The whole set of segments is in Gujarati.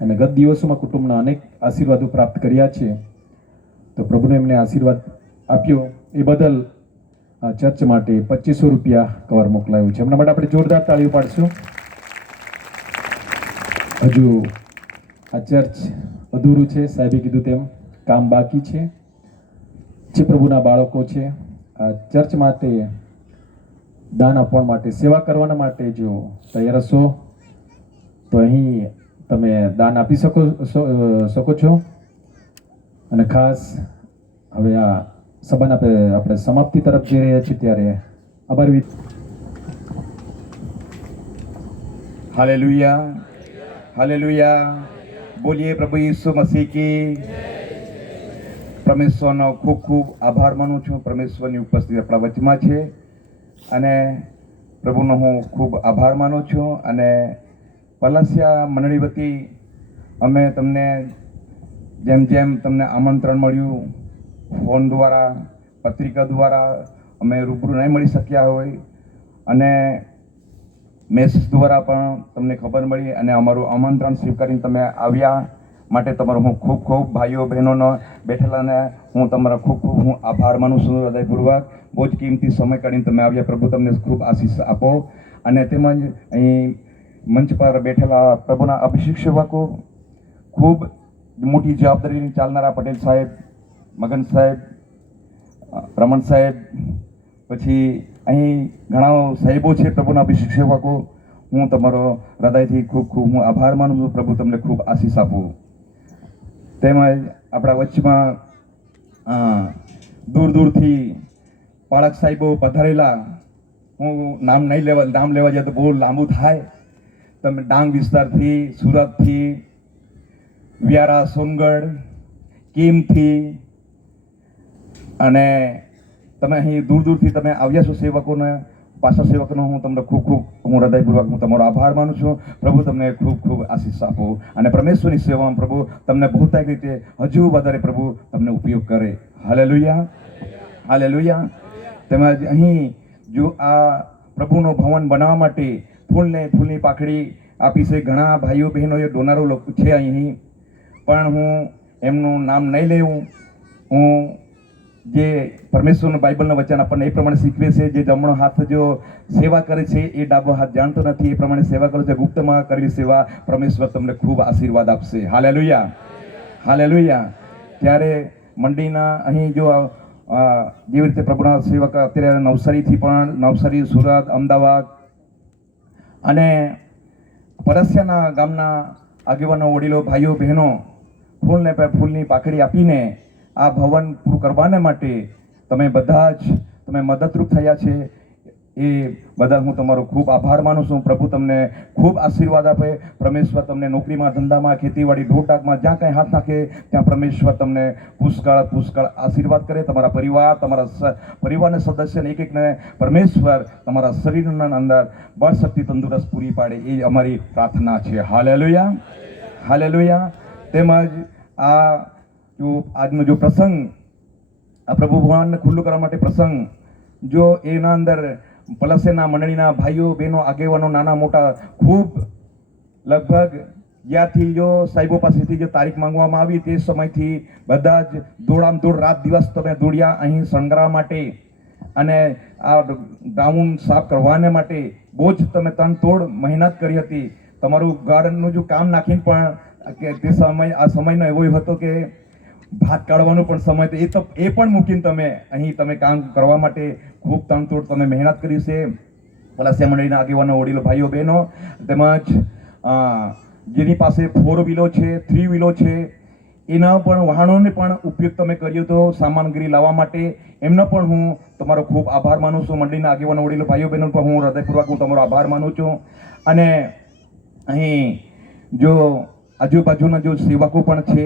અને ગત દિવસોમાં કુટુંબના અનેક આશીર્વાદો પ્રાપ્ત કર્યા છે. તો પ્રભુને એમને આશીર્વાદ આપ્યો એ બદલ આ ચર્ચ માટે 2500 રૂપિયા કવર મોકલાયું છે. એમના માટે આપણે જોરદાર તાળીઓ પાડશું. હજુ આ ચર્ચ અધૂરું છે, સાહેબે કીધું તેમ કામ બાકી છે. જે પ્રભુના બાળકો છે આ ચર્ચ માટે દાન આપવા માટે, સેવા કરવાના માટે જો તૈયાર હશો તો અહીં તમે દાન આપી શકો છો. અને ખાસ હવે આ સભાના આપણે સમાપ્તિ તરફ જઈ રહ્યા છીએ ત્યારે આભાર. Hallelujah, hallelujah. बोलिए प्रभु यीशु मसीह की. પરમેશ્વરનો ખૂબ ખૂબ આભાર માનું છું. પરમેશ્વરની ઉપસ્થિતિ આપણા વચમાં છે અને પ્રભુનો હું ખૂબ આભાર માનું છું. અને પલાસિયા મંડળી વતી અમે તમને જેમ જેમ તમને આમંત્રણ મળ્યું, ફોન દ્વારા, પત્રિકા દ્વારા અમે રૂબરૂ નહીં મળી શક્યા હોય અને મેસેજ દ્વારા પણ તમને ખબર મળી અને અમારું આમંત્રણ સ્વીકારીને તમે આવ્યા માટે તમારો હું ખૂબ ખૂબ ભાઈઓ બહેનોનો બેઠેલાને હું તમારો ખૂબ ખૂબ હું આભાર માનું છું હૃદયપૂર્વક. બહુ જ કિંમતી સમય કાઢીને તમે આવ્યા. પ્રભુ તમને ખૂબ આશીષ આપો. અને તેમજ અહીં મંચ પર બેઠેલા પ્રભુના અભિષેક સેવકો, ખૂબ મોટી જવાબદારી ચાલનારા પટેલ સાહેબ, મગન સાહેબ, રમણ સાહેબ, પછી અહીં ઘણા સાહેબો છે પ્રભુના અભિષેક સેવકો. હું તમારો હૃદયથી ખૂબ ખૂબ હું આભાર માનું છું. પ્રભુ તમને ખૂબ આશીષ આપું. તેમજ આપણા વચમાં દૂર દૂરથી પાળક સાહેબો પધારેલા, હું નામ લેવા જાય તો બહુ લાંબુ થાય. તમે ડાંગ વિસ્તારથી, સુરતથી, વ્યારા, સોનગઢ, કીમથી અને તમે અહીં દૂર દૂરથી તમે આવ્યા છો સેવકોને, પાછા સેવકનો હું તમને ખૂબ ખૂબ હું હૃદયપૂર્વક હું તમારો આભાર માનું છું. પ્રભુ તમને ખૂબ ખૂબ આશીષ આપો અને પરમેશ્વરની સેવામાં પ્રભુ તમને બહુતાયક રીતે હજુ વધારે પ્રભુ તમને ઉપયોગ કરે. Hallelujah, hallelujah. તેમજ અહીં જો આ પ્રભુનો ભવન બનાવવા માટે ફૂલની પાખડી આપી છે. ઘણા ભાઈઓ બહેનોએ ડોનારો લોકો છે અહીં, પણ હું એમનું નામ નહીં લેવું. હું જે પરમેશ્વરનું બાઇબલનું વચન આપણને એ પ્રમાણે શીખવે છે, જે જમણો હાથ જો સેવા કરે છે એ ડાબો હાથ જાણતો નથી. એ પ્રમાણે સેવા કરો છો. ગુપ્તમાં કરેલી સેવા પરમેશ્વર તમને ખૂબ આશીર્વાદ આપશે. Hallelujah, hallelujah. ત્યારે મંડીના અહીં જો જેવી રીતે પ્રભુના સેવક અત્યારે નવસારીથી પણ, નવસારી, સુરત, અમદાવાદ અને પરસ્યાના ગામના આગેવાનો, વડીલો, ભાઈઓ બહેનો ફૂલની પાકડી આપીને આ ભવન પૂરું કરવાને માટે તમે બધા જ તમે મદદરૂપ થયા છે. એ બદલ હું તમારો ખૂબ આભાર માનું છું. પ્રભુ તમને ખૂબ આશીર્વાદ આપે. પરમેશ્વર તમને નોકરીમાં, ધંધામાં, ખેતીવાડી, ઢોરઢાકમાં જ્યાં કંઈ હાથ નાખે ત્યાં પરમેશ્વર તમને પુષ્કળ આશીર્વાદ કરે. તમારા પરિવાર, તમારા પરિવારના સદસ્યને એક એકને પરમેશ્વર તમારા શરીરના અંદર બળ શક્તિ તંદુરસ્ત પૂરી પાડે એ અમારી પ્રાર્થના છે. Hallelujah, hallelujah. તેમજ આજનો જો પ્રસંગ, આ પ્રભુ ભવનને ખુલ્લું કરવા માટે પ્રસંગ, જો એના અંદર પલસેના મંડળીના ભાઈઓ બહેનો, આગેવાનો, નાના મોટા ખૂબ લગભગ જ્યાંથી જો સાહેબો પાસેથી જો તારીખ માંગવામાં આવી તે સમયથી બધા જ દોડ રાત દિવસ તમે દોડ્યા અહીં શણગારવા માટે અને આ ગ્રાઉન્ડ સાફ કરવાને માટે બહુ જ તમે તનતોડ મહેનત કરી હતી. તમારું ગાર્ડનનું જો કામ નાખીને પણ તે આ સમયનો એવો હતો કે ભાત કાઢવાનો પણ સમય તો એ પણ મૂકીને તમે કામ કરવા માટે ખૂબ તનતોડ તમે મહેનત કરી છે. પલાસિયા મંડળીના આગેવાનો, વડીલો, ભાઈઓ બહેનો, તેમજ જેની પાસે 4 વ્હીલો છે, 3 વ્હીલો છે, એના પણ વાહનોને પણ ઉપયોગ તમે કર્યો હતો સામગ્રી લાવવા માટે. એમનો પણ હું તમારો ખૂબ આભાર માનું છું. મંડળીના આગેવાનો, વડીલો, ભાઈઓ બહેનો પણ હું હૃદયપૂર્વક હું તમારો આભાર માનું છું. અને અહીં જો આજુબાજુના જો સેવકો પણ છે,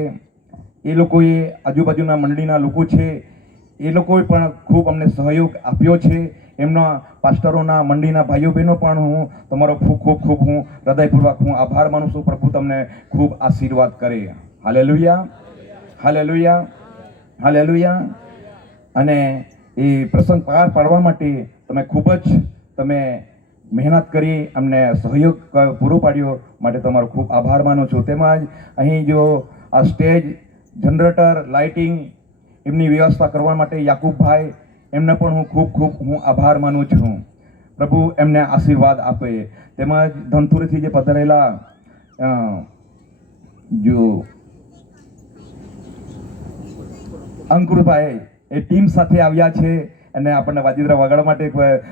એ લોકોએ, આજુબાજુના મંડળીના લોકો છે, એ લોકોએ પણ ખૂબ અમને સહયોગ આપ્યો છે. એમના પાસ્ટરોના, મંડળીના ભાઈઓ બહેનો પણ હું તમારો ખૂબ હું હૃદયપૂર્વક હું આભાર માનું છું. પ્રભુ તમને ખૂબ આશીર્વાદ કરે. Hallelujah, hallelujah, hallelujah. અને એ પ્રસંગ પાર પાડવા માટે તમે ખૂબ જ તમે મહેનત કરી અમને સહયોગ પૂરો પાડ્યો માટે તમારો ખૂબ આભાર માનું છું. તેમજ અહીં જો આ સ્ટેજ જનરેટર લાઇટિંગ એમની વ્યવસ્થા કરવા માટે યાકુબભાઈ એમને પણ હું ખૂબ આભાર માનું છું. પ્રભુ એમને આશીર્વાદ આપે. તેમજ ધનપુરીથી જે પધારેલા જો અંકુરભાઈ એ ટીમ સાથે આવ્યા છે અને આપણને વાજીદ્રા વગાડવા માટે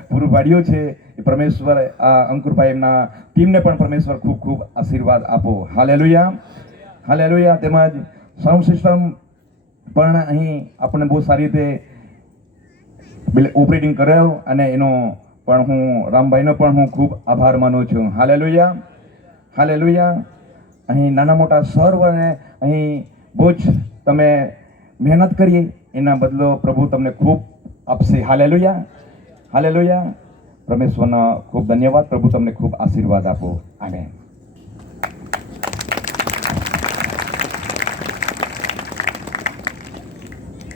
પૂરું પાડ્યું છે. એ પરમેશ્વર આ અંકુરભાઈ એમના ટીમને પણ પરમેશ્વર ખૂબ આશીર્વાદ આપો. Hallelujah, hallelujah. તેમજ સાઉન્ડ સિસ્ટમ પણ અહીં આપણને બહુ સારી રીતે ઓપરેટિંગ કર્યો અને એનો પણ હું રામભાઈનો પણ હું ખૂબ આભાર માનું છું. Hallelujah, hallelujah. અહીં નાના મોટા સર્વને અહીં બહુ જ તમે મહેનત કરી એના બદલો પ્રભુ તમને ખૂબ આપશે. Hallelujah, hallelujah. પરમેશ્વરનો ખૂબ ધન્યવાદ. પ્રભુ તમને ખૂબ આશીર્વાદ આપો. આમેન.